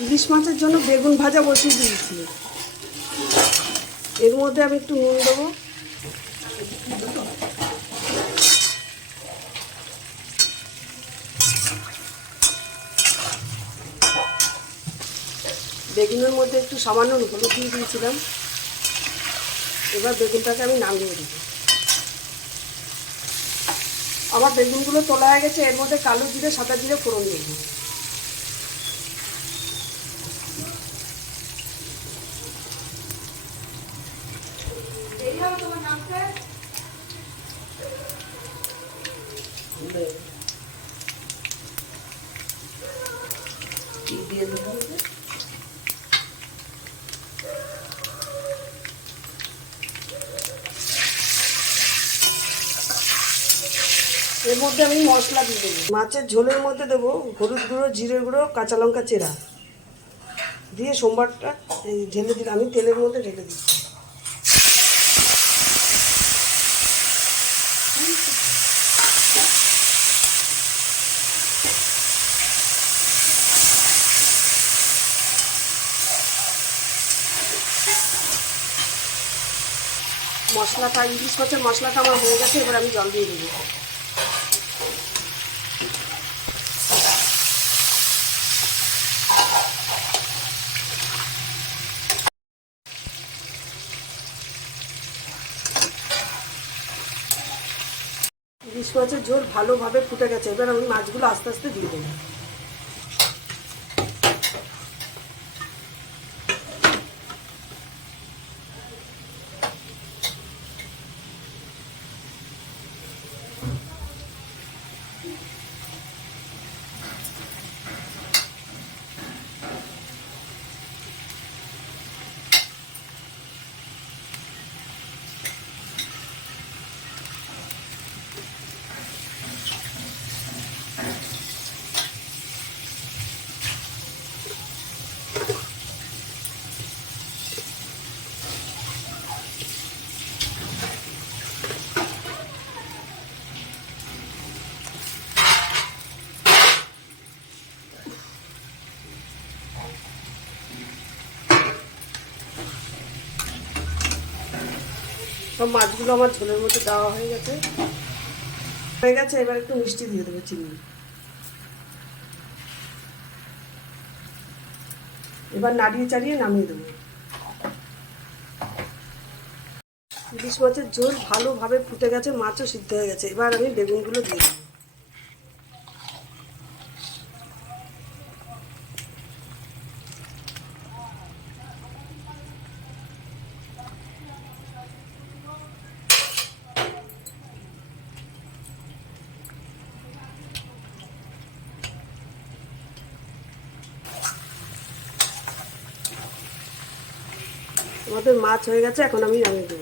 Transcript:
ইলিশ মাছের জন্য বেগুন ভাজা বসিয়ে দিয়েছি। এর মধ্যে আমি একটু নুন দেবো, বেগুনের মধ্যে একটু সামান্য হলুদ দিয়ে দিয়েছিলাম। এবার বেগুনটাকে আমি নামিয়ে দেবো। আমার বেগুনগুলো তোলা হয়ে গেছে। এর মধ্যে কালো জিরে সাদা জিরে ফোড়ন দিয়ে দেবো। দিয়ে দেবো এর মধ্যে আমি মশলা দিয়ে দেবো। মাছের ঝোলের মধ্যে দেবো হলুদ গুঁড়ো, জিরে গুঁড়ো, কাঁচা লঙ্কা চেরা দিয়ে সোমবারটা ঢেলে দিলে আমি তেলের মধ্যে ঢেলে দিচ্ছি। মশলাটা ইলিশ মাছের মশলাটা আমার হয়ে গেছে। এবার আমি জল দিয়ে দেবো। ইলিশ মাছের ঝোল ভালোভাবে ফুটে গেছে। এবার আমি মাছগুলো আস্তে আস্তে দিয়ে দেবো। সব মাছগুলো আমার ঝোলের মধ্যে দেওয়া হয়ে গেছে। এবার একটু মিষ্টি দিয়ে দেবো, চিনি। এবার নাড়িয়ে চাড়িয়ে নামিয়ে দেবো। ইলিশ মাছের ঝোল ভালোভাবে ফুটে গেছে, মাছও সিদ্ধ হয়ে গেছে। এবার আমি বেগুনগুলো দিয়ে দেবো। আমাদের মাছ হয়ে গেছে, এখন আমি নামিয়ে দেবো।